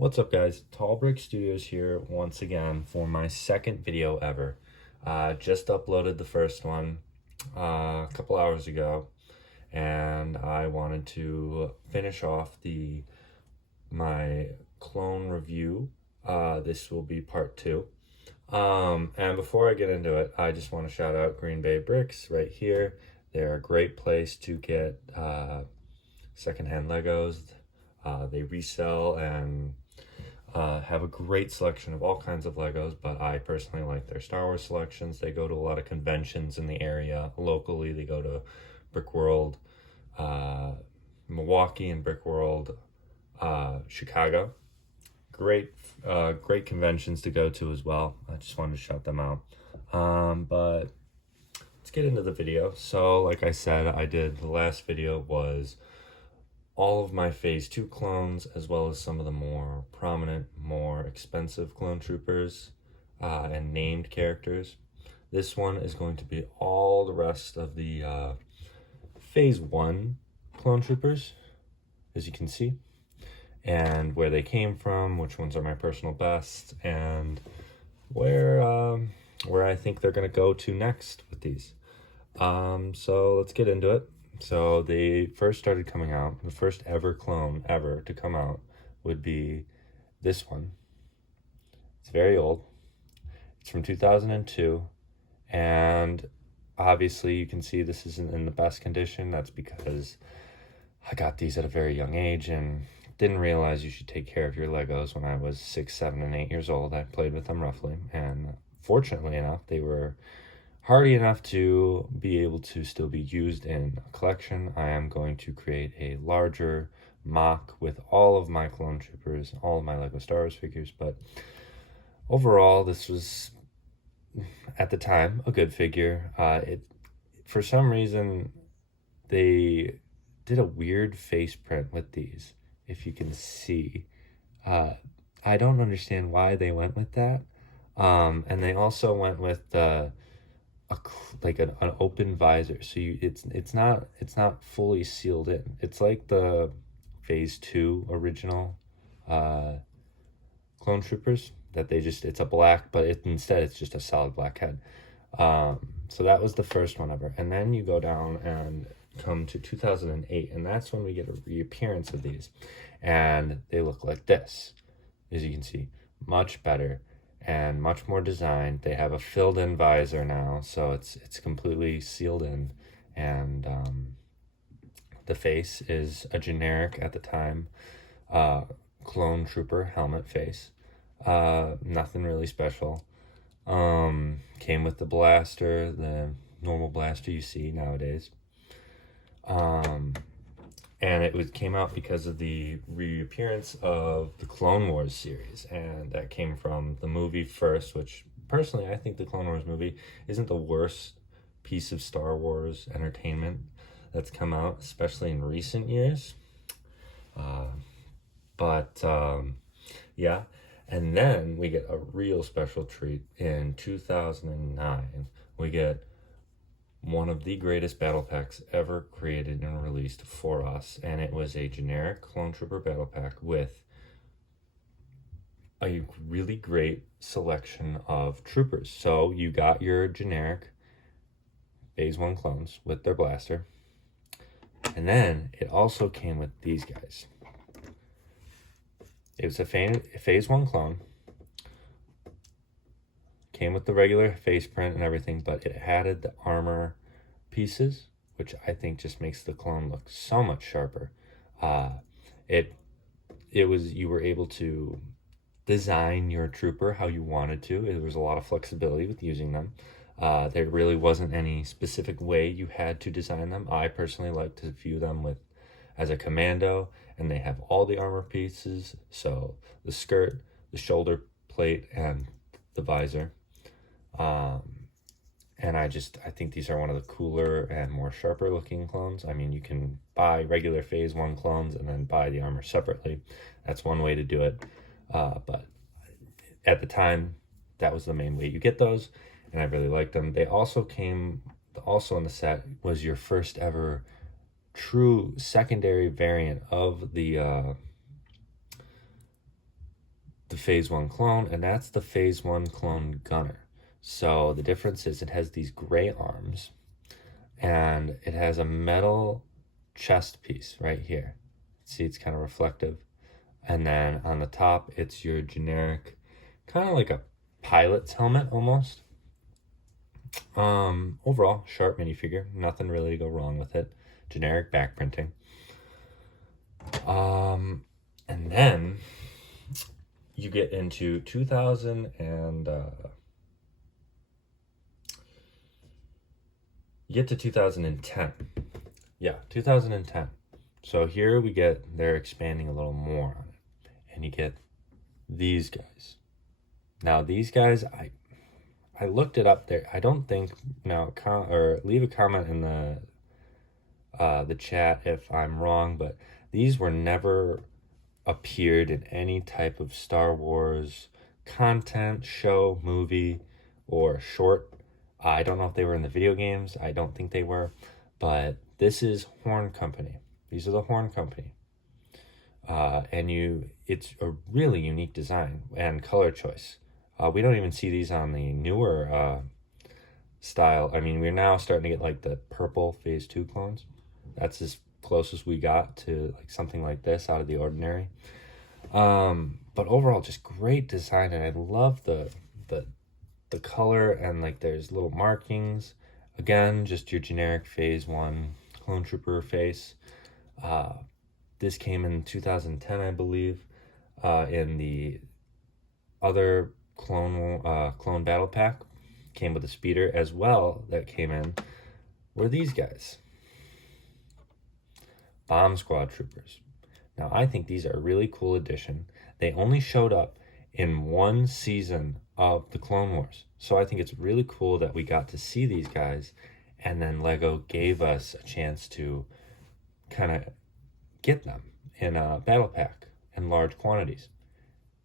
What's up, guys? Tall Brick Studios here once again for my second video ever. Just uploaded the first one a couple hours ago, and I wanted to finish off my clone review. This will be part two. And before I get into it, I just want to shout out Green Bay Bricks right here. They're a great place to get secondhand Legos. They resell and have a great selection of all kinds of Legos, but I personally like their Star Wars selections. They go to a lot of conventions in the area. Locally, they go to Brick World, Milwaukee and Brick World, Chicago. Great conventions to go to as well. I just wanted to shout them out. But let's get into the video. So, like I said, the last video was all of my Phase 2 clones, as well as some of the more prominent, more expensive clone troopers and named characters. This one is going to be all the rest of the Phase 1 clone troopers, as you can see, and where they came from, which ones are my personal best, and where I think they're going to go to next with these. So let's get into it. So they first started coming out, the first ever clone ever to come out would be this one. It's very old. It's from 2002, and obviously you can see this isn't in the best condition. That's because I got these at a very young age and didn't realize you should take care of your Legos when I was 6, 7, and 8 years old. I played with them roughly, and fortunately enough, they were hardy enough to be able to still be used in a collection. I am going to create a larger mock with all of my clone troopers, all of my Lego Star Wars figures, but overall this was, at the time, a good figure. For some reason, they did a weird face print with these, if you can see. I don't understand why they went with that. And they also went with an open visor, so it's not fully sealed in. It's like the Phase 2 original clone troopers, that it's a black, but instead it's just a solid black head. So that was the first one ever, and then you go down and come to 2008, and that's when we get a reappearance of these, and they look like this, as you can see, much better and much more designed. They have a filled-in visor now, so it's completely sealed in, and the face is a generic, at the time, clone trooper helmet face. Nothing really special. Came with the blaster, the normal blaster you see nowadays. And it came out because of the reappearance of the Clone Wars series, and that came from the movie first, which personally I think the Clone Wars movie isn't the worst piece of Star Wars entertainment that's come out, especially in recent years. Yeah, and then we get a real special treat in 2009. We get one of the greatest battle packs ever created and released for us, and it was a generic clone trooper battle pack with a really great selection of troopers. So you got your generic Phase 1 clones with their blaster, and then it also came with these guys. It was a Phase 1 clone, came with the regular face print and everything, but it added the armor pieces, which I think just makes the clone look so much sharper. You were able to design your trooper how you wanted to. There was a lot of flexibility with using them. There really wasn't any specific way you had to design them. I personally like to view them as a commando, and they have all the armor pieces, so the skirt, the shoulder plate, and the visor. And I think these are one of the cooler and more sharper looking clones. I mean, you can buy regular Phase 1 clones and then buy the armor separately. That's one way to do it. But at the time, that was the main way you get those, and I really liked them. They also in the set was your first ever true secondary variant of the the Phase 1 clone, and that's the Phase 1 clone Gunner. So the difference is it has these gray arms, and it has a metal chest piece right here. See, it's kind of reflective. And then on the top, it's your generic, kind of like a pilot's helmet almost. Overall, sharp minifigure. Nothing really to go wrong with it. Generic back printing. And then you get into 2000 and you get to 2010. Yeah, 2010. So here we get, they're expanding a little more on it. And you get these guys. Now these guys, I looked it up there. I don't think, now, or leave a comment in the chat if I'm wrong, but these were never appeared in any type of Star Wars content, show, movie, or short. I don't know if they were in the video games. I don't think they were, but this is Horn Company. These are the Horn Company. And it's a really unique design and color choice. We don't even see these on the newer style. I mean, we're now starting to get like the purple Phase 2 clones. That's as close as we got to like something like this out of the ordinary. But overall, just great design, and I love the color, and like there's little markings. Again, just your generic Phase 1 clone trooper face. This came in 2010, I believe. In the other clone battle pack, came with a speeder as well that came in, were these guys. Bomb Squad troopers. Now, I think these are a really cool addition. They only showed up in one season of the Clone Wars. So I think it's really cool that we got to see these guys, and then LEGO gave us a chance to kind of get them in a battle pack in large quantities.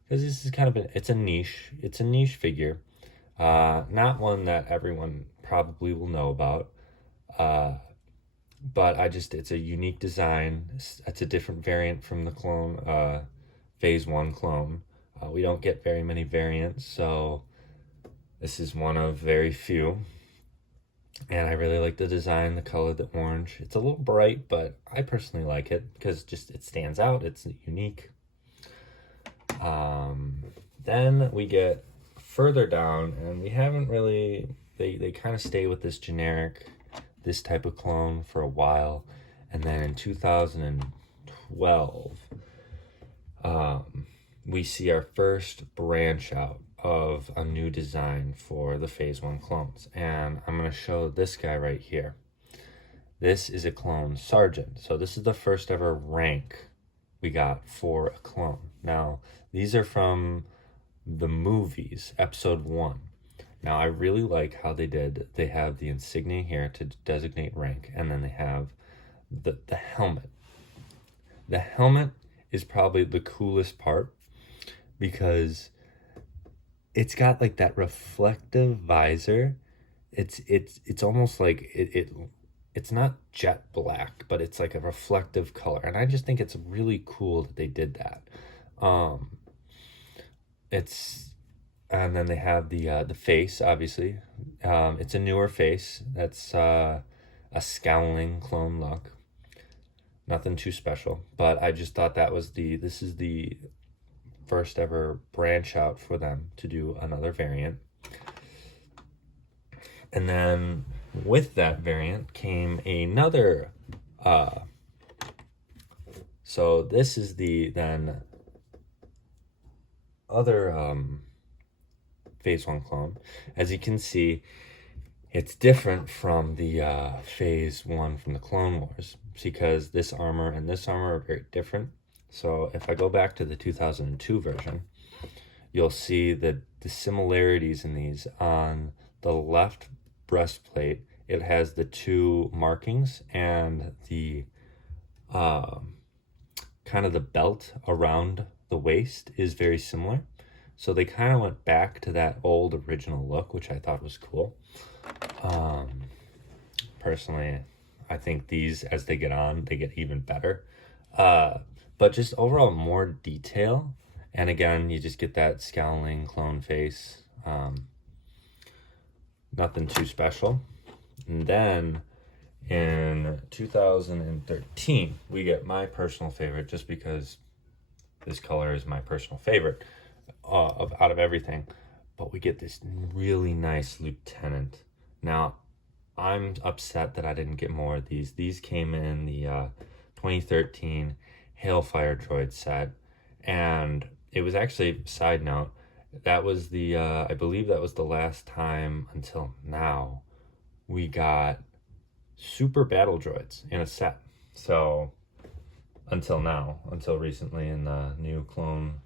Because this is kind of it's a niche figure. Not one that everyone probably will know about. But it's a unique design. It's a different variant from the clone, Phase 1 clone. We don't get very many variants, so this is one of very few. And I really like the design, the color, the orange. It's a little bright, but I personally like it because it stands out. It's unique. Then we get further down, and we haven't really, they kind of stay with this generic, this type of clone for a while. And then in 2012, we see our first branch out of a new design for the Phase 1 clones. And I'm going to show this guy right here. This is a clone sergeant. So this is the first ever rank we got for a clone. Now, these are from the movies, episode 1. Now, I really like how they have the insignia here to designate rank, and then they have the helmet. The helmet is probably the coolest part because it's got like that reflective visor. It's almost like it's not jet black, but it's like a reflective color, and I just think it's really cool that they did that. And then they have the face, obviously. It's a newer face. That's a scowling clone look. Nothing too special, but I just thought this is the first ever branch out for them to do another variant. And then with that variant came another, so this is the then other Phase 1 clone. As you can see, it's different from the Phase 1 from the Clone Wars because this armor and this armor are very different. So if I go back to the 2002 version, you'll see that the similarities in these. On the left breastplate, it has the two markings, and the kind of the belt around the waist is very similar. So they kind of went back to that old original look, which I thought was cool. Personally, I think these, as they get on, they get even better. But just overall more detail And again, you just get that scowling clone face. Nothing too special. And then in 2013, we get my personal favorite, just because this color is my personal favorite out of everything. But we get this really nice Lieutenant. Now, I'm upset that I didn't get more of these. These came in the 2013 Hailfire Droid set. And it was actually, side note, that was the, I believe that was the last time until now we got super battle droids in a set. So until recently in the new clone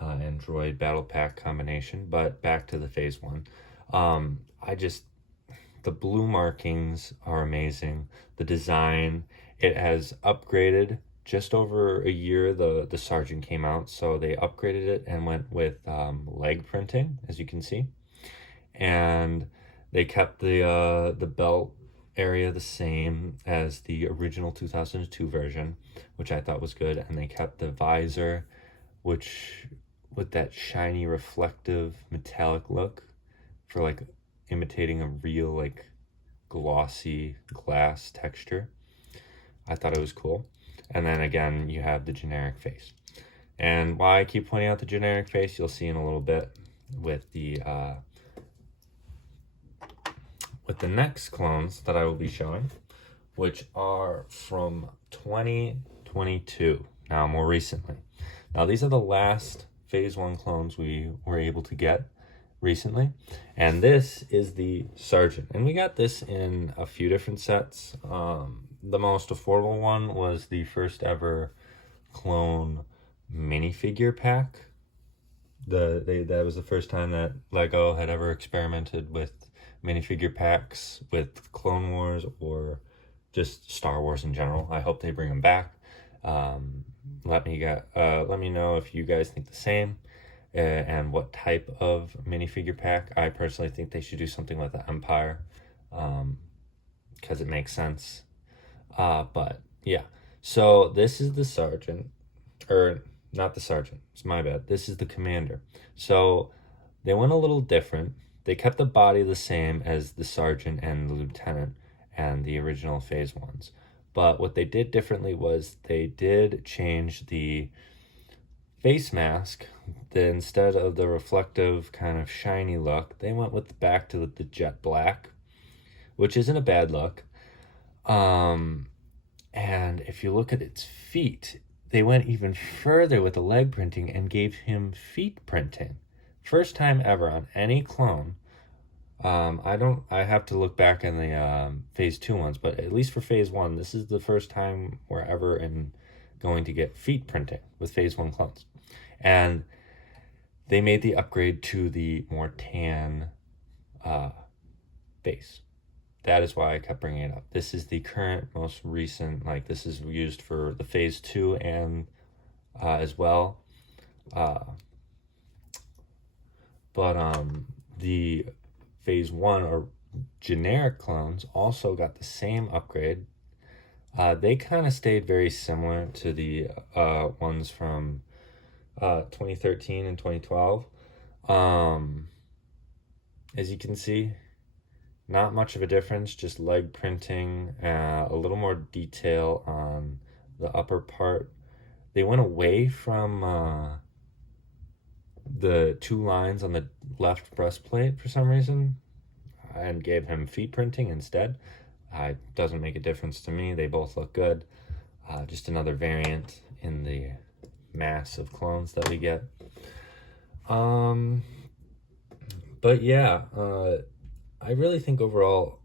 and droid battle pack combination. But back to the phase one. The blue markings are amazing. The design, it has upgraded just over a year. The Sergeant came out, so they upgraded it and went with leg printing, as you can see. And they kept the belt area the same as the original 2002 version, which I thought was good. And they kept the visor, which with that shiny reflective metallic look for like imitating a real like glossy glass texture. I thought it was cool. And then again, you have the generic face. And why I keep pointing out the generic face, you'll see in a little bit with the next clones that I will be showing, which are from 2022, now more recently. Now these are the last phase one clones we were able to get recently, and this is the Sergeant, and we got this in a few different sets. The most affordable one was the first ever clone minifigure pack. That was the first time that Lego had ever experimented with minifigure packs with Clone Wars or just Star Wars in general. I hope they bring them back. Let me know if you guys think the same. And what type of minifigure pack. I personally think they should do something with the Empire, because it makes sense. But yeah, so this is the Sergeant, or not the Sergeant, it's my bad. This is the Commander. So they went a little different. They kept the body the same as the Sergeant and the Lieutenant and the original phase ones. But what they did differently was they did change the face mask. Instead of the reflective kind of shiny look, they went back to the jet black, which isn't a bad look. And if you look at its feet, they went even further with the leg printing and gave him feet printing. First time ever on any clone. I have to look back in the phase 2 ones, but at least for phase 1, this is the first time we're ever going to get feet printing with phase 1 clones. And they made the upgrade to the more tan base. That is why I kept bringing it up. This is the current, most recent, like this is used for the phase 2 and as well. The phase 1 or generic clones also got the same upgrade. They kind of stayed very similar to the ones from 2013 and 2012. As you can see, not much of a difference, just leg printing, a little more detail on the upper part. They went away from the 2 lines on the left breastplate for some reason and gave him feet printing instead. It doesn't make a difference to me. They both look good. Just another variant in the mass of clones that we get. But yeah, I really think overall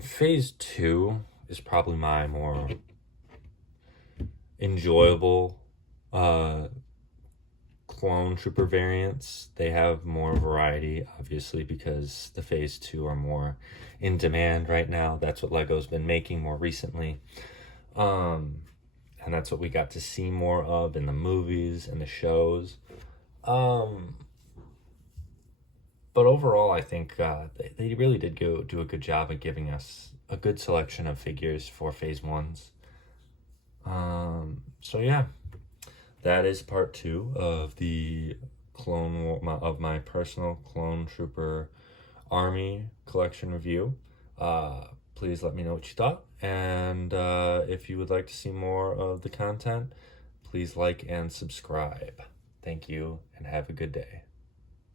phase 2 is probably my more enjoyable clone trooper variants. They have more variety, obviously, because the phase 2 are more in demand right now. That's what Lego's been making more recently. And that's what we got to see more of in the movies and the shows. But overall, I think they really did do a good job at giving us a good selection of figures for phase 1s. So yeah, that is part 2 of the of my personal Clone Trooper Army collection review. Please let me know what you thought, and if you would like to see more of the content, please like and subscribe. Thank you, and have a good day.